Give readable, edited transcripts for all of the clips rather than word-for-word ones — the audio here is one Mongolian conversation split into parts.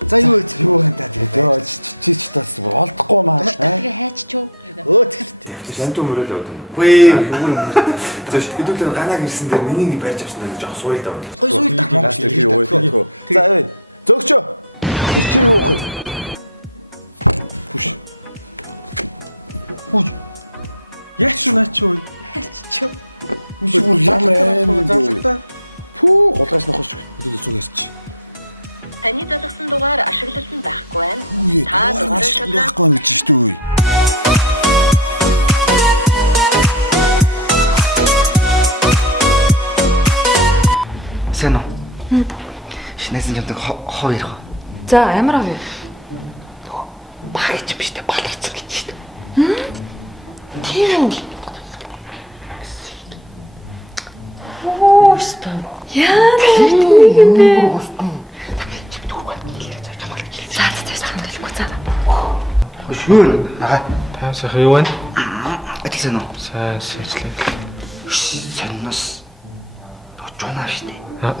За юу хантаа тэгээд чи тас олдохгүй маа. Тэгээ хайччуу. Өө тэгтээ. Шантуу мөрөөл явдаг. Үгүй өөр. За хэдүүлээ ганаг ирсэн дээр миний барьж авсан гэж жоох суйл даа. Гой суйл дах Монгол би ууйлгүй. За ой. Зөөгчөө. Чи юу вэ? Хүш. Хүш. Яач наач уу? Хайччуу. Хүш бүр ямар аим залгата. Фүү голгоос нохож. Хэдүүл зүгээрч. Таны залгасан дугаар ашигласан байхгүй байна. Үгүй дугаар ашиглахгүй гэж шүү дээ. Сайн уу? Шинэсэн юмдаг хоо ярих. За ямар авъя? Багч биш дээ баларцсан гэж шүү дээ. Тийм үү? Оо, яа нэг юм бэ? За хэлэхгүй за. Хөшгөр. Нага. Таа сайхан юу вэ? Ажил сайн уу? Сайн сэжлээ. Сонноос. Жонаа шүү дээ. Аа.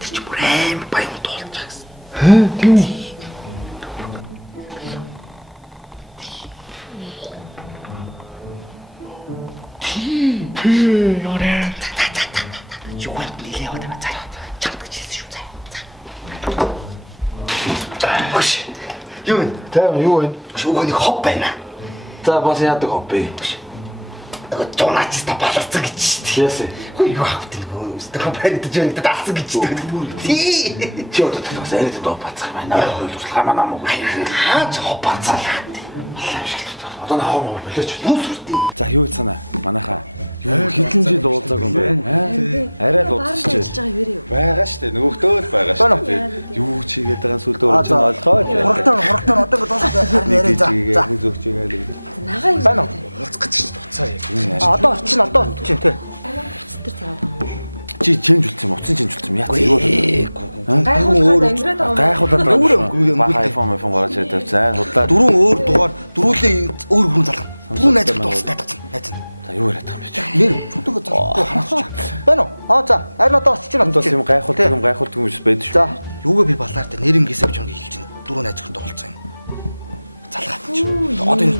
Тэр чи бүр аим баян туулж байгаа гэсэн. Хэ тийм үү? Юу вэ? Нилээ яваад байгаа. За. Чамд гэж хэлсэн шүү. За. Хөш. Юу вэ? Таа юу вэ? Шууганы хоб байна. За бас яадаг хоб бэ? Жонаач та баларцсан гэж шүү дээ. Яасан. Хөө юу хавт нэг өстөх барьд жоо даасан гэж дээ. Тий. Чи одоо бас арайд доо бацах байна. Хөлөрлөгөө манай намайг. Хаач хоб бацаа. Одоо наа хоо болооч. За юу санаа? Манайхаа Хэдэн жил уулзааг юм бэ? Арай л уулзчих. Байгаа штэ. Нөгөөхдөө л байгаа штэ. юу чигээд байгаа сүлд өөр чинь ойлгоо. Хурагтаа одоо ингэ дуусах яриа за. За. Зүгч игээл. Нага юм. Байна уу? Уулзах гэж буцаа яг. Одоо очино тий. Тэр цараа. Чи чимжүүлсэн юм, уцсан чимжүүлсэн юм. Яа юу вэ? Гайхуулаад амьдраад байгаа юм. Гайхуулаад байгаа. Бага iPhone гараад ирээд тавьцаа. Худлаа. Дөрөв өөр дугаар дөрүүлээ өөр хүн залгана. Дөрөв найз дуустай тагцсан. Найз. За юу яриад байгаа юм бэ? Нэр чүтгөө залгахгүй хараач. Байна уу? За. Харин одоо очиж Тус юм гайхуулдаг юм биш байдаг шүү. За. Юугээ би балаар та нэрнгээсээ бич ингээ хэлж байна. Дөрөв найз хүн уулзсан юм. Залгаад чи. Одоо энэ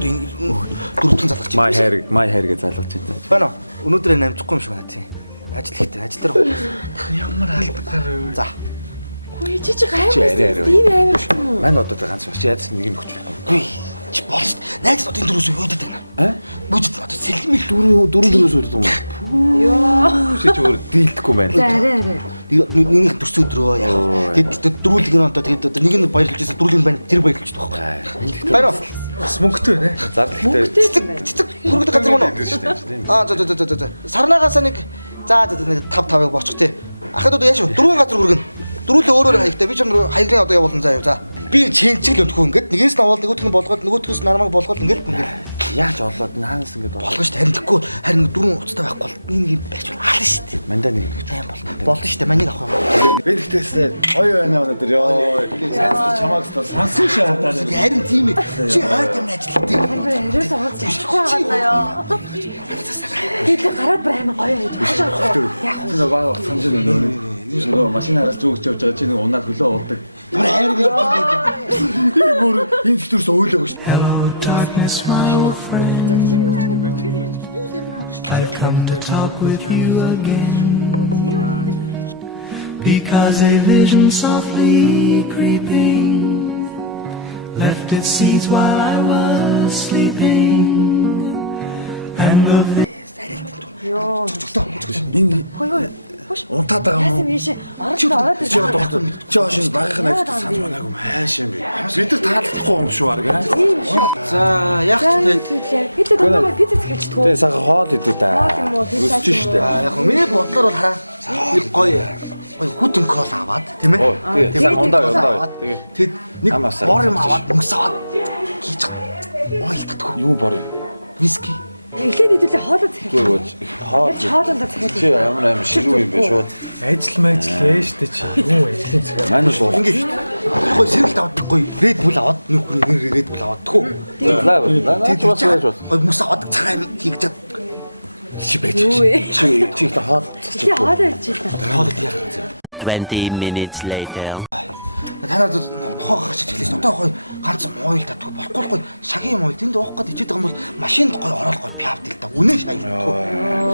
дөрөвдөн залгаж чинь. My hair гэж залгаж байна. Байна уу? Өнөөдөр намжихгүй юм шиг байна тий. Ажил хийхдээ ажил дээр. Ямар алдгаар вэ? За. Хөөе чи гайхуулсан. арай. Тийм амар шүү. Мань одоо ганц чи яаж нэг юм өгч Үгүй. Чи болс. Найз одоо энэ дөрөвс өөдөд байна. Бүжид одоо сэлмэл дөрөвөөс үүдэх юм. Йоо. Чи өөр дийлдэхгүй байна. За арай. нэг төрс өдрөө яах. Тэгэд дөрүүлэг нь одоо тэгэд одоо нэг нь баярлаж байсан дөрүлийн байна. Тэр баярлаж байгаа байхгүй. Байна уу? Бас мөнгөтэй нэ. Зарлахтай. Цэцэг хөргөд газар мөн үү? За. Сарнаагаас нэг за нэг 5-5-ыг борчих тий. Ахад одоо яаш вэ? Дөрвөн газар хөргөн. Дөрүүлээ өөрөөр хаягтай. Би ч өнөр хаяглан одоо явуулна заа юу. За. Би чэнчил өндөхөө ингээд нэгээс нь аваад нөгөөдг нь болгоод нөгөөдгөөс нь намайг болгоод ингээд. Яаж олоод наанаас ингээд Болгоо шүү дээ. Харин тэгэхгүй харин дөрвөн уцтай байхгүй бол нэг юм байж хаална шүү дээ. мандаа нэг өгч. Тийм болно шүү дээ. Манийг авах юм. Би тэгтээсээ гоё байна өнөөдөр ёо. Сайн чамаас сансан шаардаа. Харин тийм ээ. Чи хаад юм ажилтдаг. Арай сууж яахгүй байгаа ёо. Тэгээд гараад бүр амар гоё байж. Яг Чи нэг баг санаж өнөө. Нөгөө машинараас зүгж явж байгаа чи нэг унаад хөлөө уулдаг. Бүр энэ зүгтэрс ойлоогүй шүү. Hello, darkness, my old friend. I've come to talk with you again. Because a vision softly creeping left its seeds while I was sleeping. And the ёо. Энэ Хөөе. унтаад байгаа юм уу? Яасан биш. Ороод Чи одоо чи хошин багын найзтай санаж байгааг юм хайш юм би. Бид нар таалагдахгүй юм шүү арга. За яах вэ? Хэлээд одоо пицца захиж тгөө. Тэгээ сага хоол идэв та. Хоол юм уу, пицца Өсч штэ. Яг миний бодлоор бол хараа. Гоё хүтэн кол аваад тийм ээ. Тэгээ ундаа. Тэгээ Тэгэд нэг Амаасаа. бор юм аваад мөс аваад хийж ойлтдаггүй. юу бор юм? Виски. Эхлээд хэдүүлээ хоолоо захиж. Хоол. Хоолондоо захиж. Чи ямар ширүү юм бэ шууд. Ажил мэжлээ штэ чи. Юу ажлын цаг. Манай бол Ингээ гоё сэрэлт авахгүй. Red Bull аваад нэг хүн Red Bull аваад тхүү. Тэг бас яаж бол. Гоё мөс аваад цагаан хийж чад. Чи байж. Үгүй. Чи хоол. Чи хоолоо хийж л. Хоол яах вэ? 20 minutes later. Танаад хоогч хэлээс одоо гоё ганц мойл татгүй болохгүй гоё шагийн мойл тэнд уух гээд ичээд байгаа юм бол машинд гоё ороод гоё пиавд л да. Үнэ шаягддаг.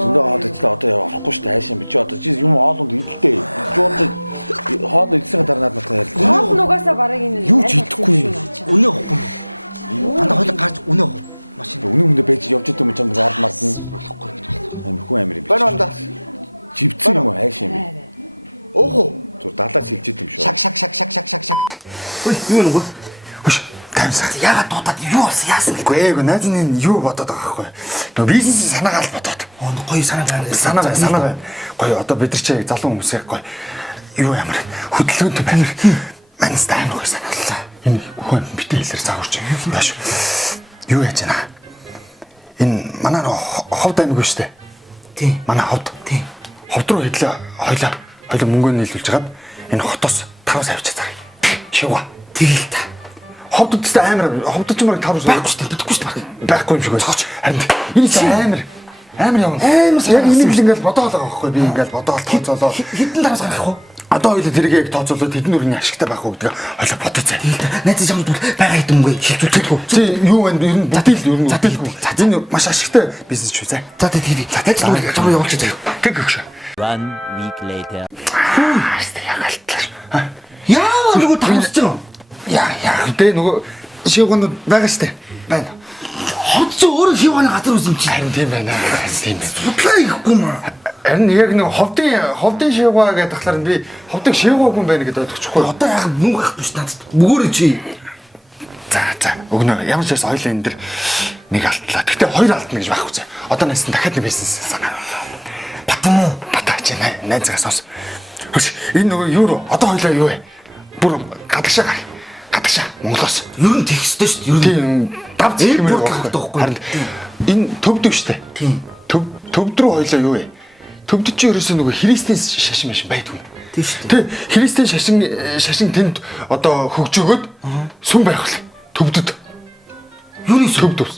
Зөндөө одоо орохгүй шүү дээ хайшаа би чи одоо чи юм хоолнд идэлтэй. Чи одоо хоол идсэн дараа надад ярьлаа. Хоол нугасаа бараг энэ Юу ч идэхгүй. Үнэ уухгүй юм. Анда хоёул гарч үнэ уух. Машин Үнэн мөндө байж явж идэв юм чамд ард мард нь болохгүй. амир хүн амир юм. Байна банда. Живцэн юм уу хайшаа юм. Өөх үү. Зүр даалаа сэлж идэв юм шүү. Шаг. Хөөе юу нэг. Хөш. Таймсаа. Яагаад дуудаад юу болсон яасан Үгүй ээг найз нь юу бодоод байгаа байхгүй. Нөгөө бизнес санаагаал бодоод. гоё санаа байна. Санаа байна. Гоё одоо бид нар чи залуу хүмүүс яг гоё юу ямар хөдөлгөөнтэй байна. Манайс тайм гоё санааллаа. Энэ хүн битээ хэлээр зааварч байна шүү. Юу яаж байна? Энэ манай ховд аймаг шүү дээ. Тийм. Манай ховд. Тийм. Ховд руу хэдлээ хоёлаа мөнгөө нийлүүлж хагаад энэ хотоос 5 сая авчиж зарах. Шивга. Тэгэл та. Ховдод ч амар ховдод ч мөр 5 сая. Битгэхгүй шүү дээ. Байхгүй юм шиг байна. Харин энэ ч амар явна. Яг энийг л ингээл бодоол байгаа байхгүй би ингээл бодоол тооцоолоо. Хитэн дараас гарах уу? Одоо хоёул тэрийг яг тооцоолоод хэдэн өрний ашигтай байх уу гэдэг хоёлаа бодоцай. Найз чамд бол байгаа хэдэн мөнгө шилжүүлчихгүй. Чи юу вэ? Ер нь бүтээл энэ маш ашигтай бизнес шүү зэ. За тийм. Найз бол чамд явуулчих заяа. Тэг өгш. 1 week later. Яа нөгөө тавсаж байгаа. Яа хөдөө нөгөө шивгонод байгаа штэ. Байна. Хот ч өөрөө шивганы газар үсэн чи. Харин тийм байна. Тийм байна. Судлаа ихгүй маа. Харин яг нэг ховдын шивгаа гэдэг тахлаар би ховдын шивгаагүй юм байна гэдээ ойлгочихгүй. Одоо яг мөнгө авах биш надад. Мөгөөрэй чи. За өгнө ямар ч байсан хоёлаа энэ дэр нэг алтлаа. Гэтэ хоёр алдна гэж байхгүй зэ. Одоо нэсэн дахиад нэг бизнес санаа. Батмуу. Батаач найзгаас ус. Хөш энэ нөгөө юуруу одоо хоёлаа юу вэ? Бүр гадагшаа гар. Гадагшаа Монголоос. Ер нь тэгстэй шүү дээ. Ер нь Тийм давц хэмээр байхгүй. Харин энэ төвдөв штэ. Тийм. Төвд рүү хоёлаа юу вэ? Төвдөд чи ерөөсөө нөгөө христийн шашин маш байдгүй. Тийм шүү дээ. Тэ христийн шашин тэнд одоо хөгжөөгөөд сүм байх л. Төвдөд. Юуны сүм? Төвдөв.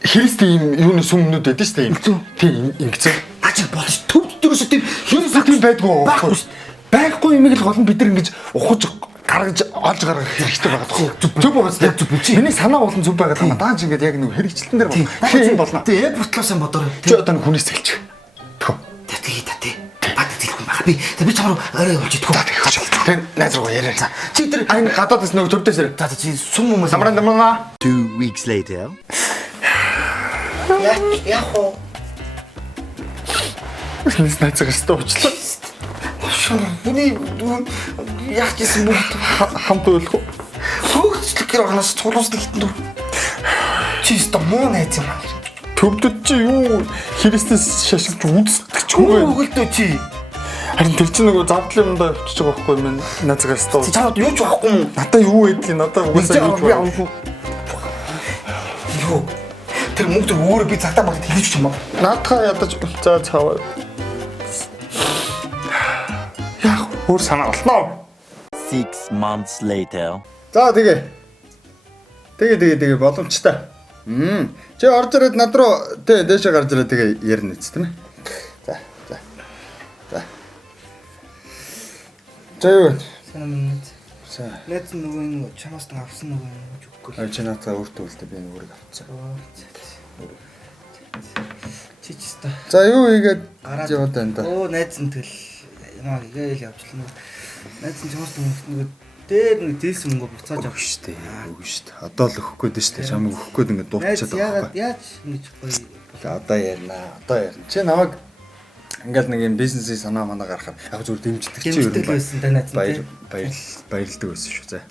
Христийн юм юуны сүмнүүд байдаг штэ юм. Тийм ингэсэн. Ачиг болж төвд дөрөсөө тийм Христийн тийм байдгүй. Байхгүй шүү. Байхгүй юм л гол нь бид нар ингэж ухаж гаргаж олж гаргах хэрэгтэй байгаа тохоо. Зөв байгаа зү. Миний санаа болон зөв байгаа юм. Даанч ингэж яг нэг хэрэгжилтэн дээр байна. Тэгэхээр энэ болно. Тэгээ яг бутлаасаа бодорой. Чи одоо нэг хүнээс хэлчих. Тхөө. Тэгээ тати. Бат хэлэхгүй байгаа. Би чамруу орой явуулчих. Тэг найз руу яриа. Чи тэр ань гадаадас нөгөө төвдөөс ирээ. за чи сүм хүмүүс Самран дамнаа. 2 weeks later. яг хоо Хүнээс найзгаас тоочлоо. Бүний яах гэсэн бүгд Хамт ойлгох уу? хөөцлөх гэр орноос цуглуулдаг хитэн дүү. Чи өстө муу найз юм аа. Төвдөд чи юу христэс шашинч үздэг ч үгүй. Өгөлдөө чи. Харин тэр чинь нөгөө завдлын юмдаа авчиж байгаа байхгүй юм найзгаас тоо. Чи чамд юу ч байхгүй юм. Надаа юу байдгийг надаа угаасаа юу ч байхгүй. Юу? Тэр мөнгө өөрөө би цагтаа багт хэлж юм аа. Наадхаа ядаж за цааваа. Яах өөр санаа болноо. 6 months later. За тэгээ боломжтой. Чи орж ирээд над руу тий дээшээ гарч ирээд тэгээ ярина үст тийм ээ. За юу вэ? Сайн. Найз нөгөө энэ чамаас дан авсан нөгөө юм үгүй. Чи надаа өөртөө үлдээ би энэ өөрийг авцсан. Чи ч та. За юу хийгээд яваад байна да. Оо найз нь тэгэл ямаа гээл явуулна. Найз нь чамаас дан нөгөө дээр нэг дээс мөнгө буцааж авах Штэ үгүй штэ. Одоо л өгөхгүй дээ штэ. Чамайг өгөхгүй ингээд дуусчихад байгаа байхгүй. Яаж ингэж гоё. Одоо ярина. Чи намайг ингээл нэг юм бизнесийн санаа манаа гаргахаар яг зүгээр дэмждэг чи юу байсан та найз нь. баярлдаг байсан шүү зэ.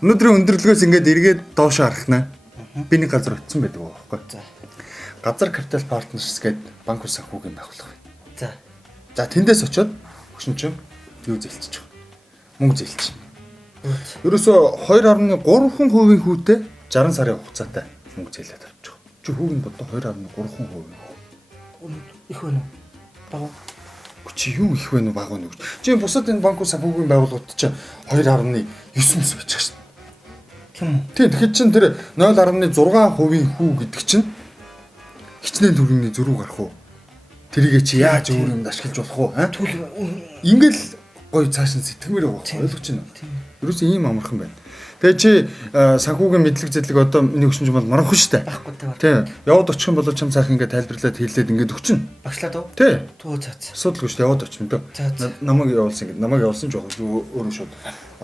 Өнөөдрийн өндөрлгөөс ингээд эргээд доош харахнаа. Би нэг газар очсон байдаг байхгүй. Газар Capital Partners гэдэг банк ус санхүүгийн байгууллага байна. За тэндээс очиод хөшин чинь юу зээлчих. Мөнгө зээлчих. Ерөөсө 2.3% хүүтэй 60 сарын хугацаатай мөнгө зээлээд авчих. Чи хүүгийн бодоо 2.3%. Их байна уу? Бага. Чи юу их вэ нүү баг вэ нүү? Чи бусад энэ банк ус санхүүгийн байгууллагууд чи 2.9 мөс байчих шин. Тийм. Тийм тэгэхээр чин тэр 0.6% хүү гэдэг чинь хичнээн төрний зөрүү гарах уу? Тэрийг чи яаж өөр юмд ашиглаж болох уу? Ингээл гоё цааш нь сэтгэмээр явах ойлгож байна. Юус ийм амархан байна. Тэгээ чи санхүүгийн мэдлэг зэдлэг одоо миний өгсөн юм бол марахгүй шүү дээ. Тий. Яваад очих юм бол чам сайхан ингээд тайлбарлаад хэлээд ингээд өгчин. Багшлаад уу? Тий. Төө цаац. Асуудалгүй шүү дээ. Яваад очих юм дөө. Намайг явуулсан ингээд. Намайг явуулсан жоох өөрөө шууд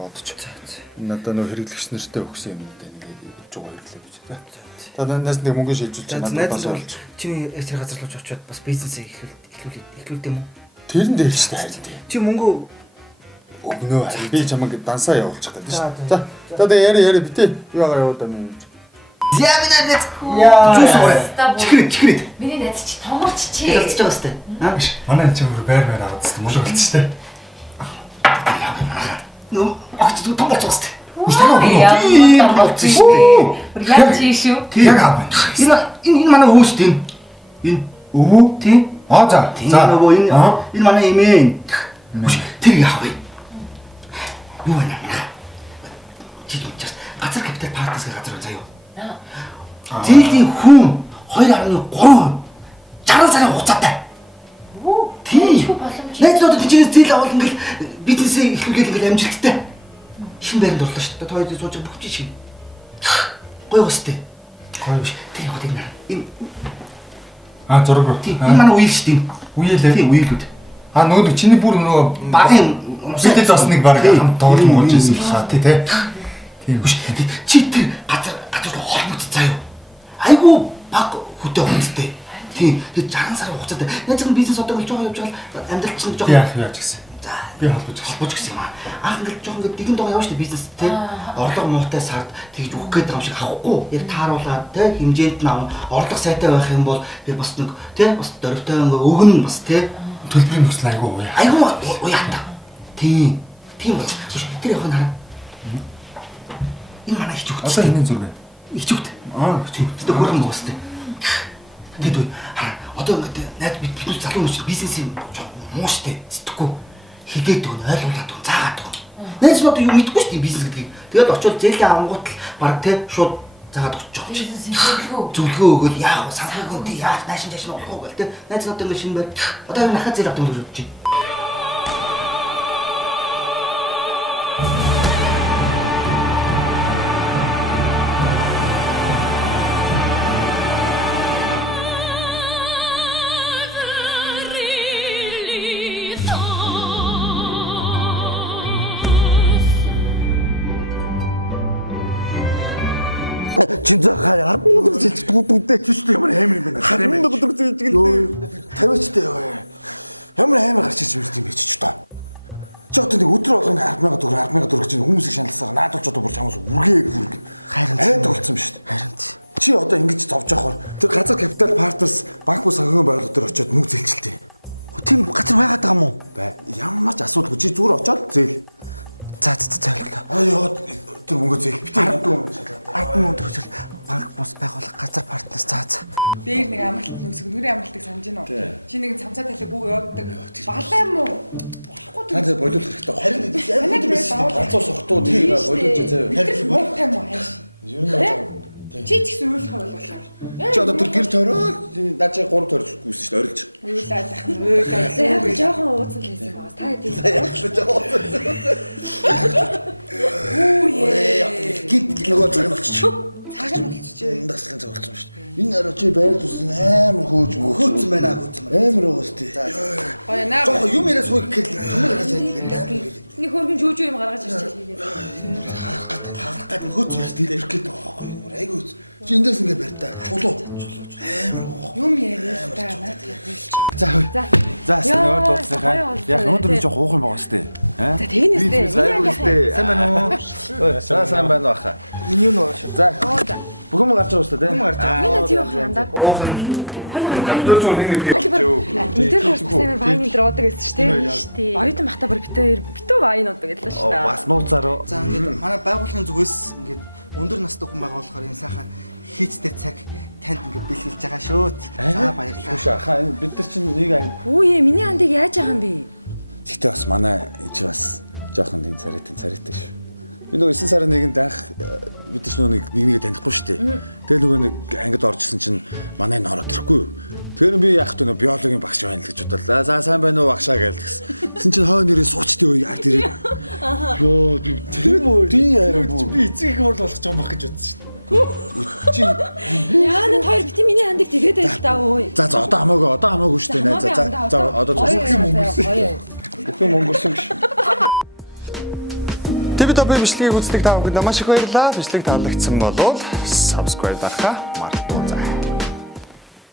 яваад очих. Надад нөө хэрэглэгч нартай өгсөн юм даа ингээд жоо хэрэглээ гэж. За надаас нэг мөнгө шилжүүлж надад бас болж. Чиний тэр газар руу очиод бас бизнесээ эхлүүлэх юм уу? Тэрэн дээр шүү дээ. Чи мөнгө өгнөө. Би чамайг дансаа явуулчих гэдэг шүү. За. Одоо яри битээ. Юугаа явуулаа минь. Зяминаа. Яа. Чихрээ. Миний найз чи томорч чи. Ялцж байгаа сте. Аа. Манай чи өөр байр аваад сте мөл болчих сте. Нөө агч том болчих сте. Яа болчих шүү. Яг чи шүү. Яг аав. Энэ манай өвөө сте. Энэ өвөө? Тийм. Аа за. За нөгөө энэ манай эмээ. Тэр яах вэ? Юу вэ? Чи ч газар капитал партнерс газар заяа. Зээлийн хүн 2.3 60 сарын хугацаатай. Оо. Тийм. Найзлууд тийчээс зээл авал ингээл бизнесээ эхлүүлгээл ингээл амжилттай. Шин байранд орлоо шүү дээ. Та хоёрын сууж бүгд шиг. Гоё өстэй. Гоё биш. Тэр яг тийм. Энэ зураг руу. энэ манай үйл шүү дээ. Үеэлээ. Тийм үеэлүүд. Нөгөө чиний бүр нөгөө Багын бидэд бас нэг баг хамт тоглоом болж ирсэн байна тий. Тийм биш. Чи тэр газар холбогд заяа. Айгу баг хөдөө хуцтай. Тийм. Тэр 60 сарын хугацаатай. Найзын бизнес одоо болж байгаа явж байгаа амьдрал чинь жоохон яаж гисэн. За би холбож гисэн юм аа. Анх ингээд жоохон ингээд дигэн доо явж штэ бизнес тий. Орлого муутай сард тэгж өгөх гээд байгаа юм шиг авахгүй. Яг тааруулаад тий хэмжээнд нь авах. Орлого сайтай байх юм бол би бас нэг тий бас дөрөвтэй ингээд өгнө бас тий. Төлбөрийн нөхцөл айгу уяа. Айгу уяата. Тийм. Тийм бол тэр яг хараа. Энэ манай хичүүт. Одоо энэ зүрх. Хичүүт. Хичүүт. Тэр хөрөн боостой. Тэд хараа. Одоо ингээд найд бид залуу хүмүүс бизнесийн муу штэ. Сэтгэхгүй. Хигээд өгнө, ойлгуулад өгнө, заагаад өгнө. Найз нь одоо юу мэдэхгүй штэ бизнес гэдгийг. Тэгээд очиод зээлийн авангуут баг те шууд заагаад өгч байгаа. Зөвлөгөө өгөөл яах вэ? Санхүүгийн тий яах наашин жашин болохгүй гэл те. Найз нь одоо ингээд шинэ байр. Одоо энэ нахад зээл авдаг гэж бодож байна. Чинзахаар арбууд зэлж дүүдээ ч шүү ямар амар юм бэ? Харин өдөр зэлж гэлээ. 50-чтэй яваа. Ямар амар гарч ирж юм бэ ч та. Чи одоо нэг өдөр болгон 10,000 төгрөг гэж хүмүүсийг шаналсаа наадуулж одоо бүр чамаас үргээ. Харин болсон шүү дээ. Харин чи одоо ингэж зовж явахаар тэр газар капитал партнерс банк бус санхүүгийн байгууллага дээр очиод мөнгө зээлчилтий. Тийм газар байгаад байгаа юм уу? Ямар ч асуудалгүй чи зүгээр очиод зээл. За ойлголоо. Яа тэр мөнгө зээл битээ. 10 мөнгө төгрөг банк бус байгуулах газар партнерс заа. Дээр нэг амралт нүсэг нүрийн амралтыг санаж байна уу? Чи нэг цамцаа талиг үг явдаг. Балаа юм уу? Болохгүй дээ. Та бодлох хэрэгтэй. Харин ямар биш галзуу сохтуу нэг бодлож заяа. Тэр муутай юм уу хайш? Юу нэг чи ч гэсэн үйлх болголоо. Чи одоо тэр гэр тойроо даачаа 3 тойрч гүйсэн шүү дээ орилж. Үйлээд ахын үйлээд. Яг жоохон ууцсан байсан юм байна. Та тийм. Оо яа. Гинт нөгөө цаг болчихчих. Цаг нь болчихжээ. Дасгын цаг болсон шүү дээ. Энэ арай чи байр тусын амар хөөцсөн байна. Амар уустай. Гоё наа. Жоо юм яриа суух гэхэл төмөр гаргаж ирдэг. Нэг хөргөн жүүжүү юм гаргаж ирчихээ хийгээд. Харах гэдэг хөөц яаш тэр гэхэд байхгүй юм. Айгу. Чи эндээс ингэ барьтаа. Чулуу. Амар гоо. Юм яриа та наад. За яа дуусахаа. Яг өнөөдөр жоох уух юм байгаа сте. За тэгнэ сте. Сайн байна уу? Сайн байна уу хаа. Миний юу нөө. За. Бүхэн мө гарч байгаа шүү дээ. Миний тийм байх юм да. Тэр хурцсан вайн дээр удаг гэсэн шүү дээ. Оюутан бахта бүр битүү вайн удаг гэлээ шүү дээ. Бас нууцаараа. За ингээд манай байгууллагын зүгээс ингээд өндөр настай хүн байгаа болохоор энэ сайхан хийцтэй цаг танд ингээд бэлгэлж байгаа шүү. За баярлалаа. Хүш хаа бид нар чинь нэг анги. Хүүе миний андыг яаж байгаа юм бэ? Гэтэ бас манай чи бас жоохон тийм царайтай шүү. Би нөгөө 9 сарын 1-нд анх бид ч нөгөө нэгээ танихгүй шүү дээ. Тэгээ нөгөө нэг ангид оржсэн чинь манай энэ ороод ирэхгүй юу. Тэр би яах вэ нөгөө биологийн багш байна л гэж бодлоо. За сайн байна уу багшаа гээл гэсэн. Тэсэн чинь хоо нэрээ суучдээ юу яар тэрийг. Йоо тийм үү? Тийм яаран бүү. Би эцгийг хурд болгож байгаа юм баг гэж бодсон шүү. Чи Яа нэг хоёр бити миний хандыг тэгээд байл та өө. За одоо хамаагүй шүү дээ. За одоо бүхэн өнгөрсөн биш. TV top бичлэгийг үздэг та бүхэнд маш их баярлалаа. Бичлэг таалагдсан бол subscribe дарахаа мартавай.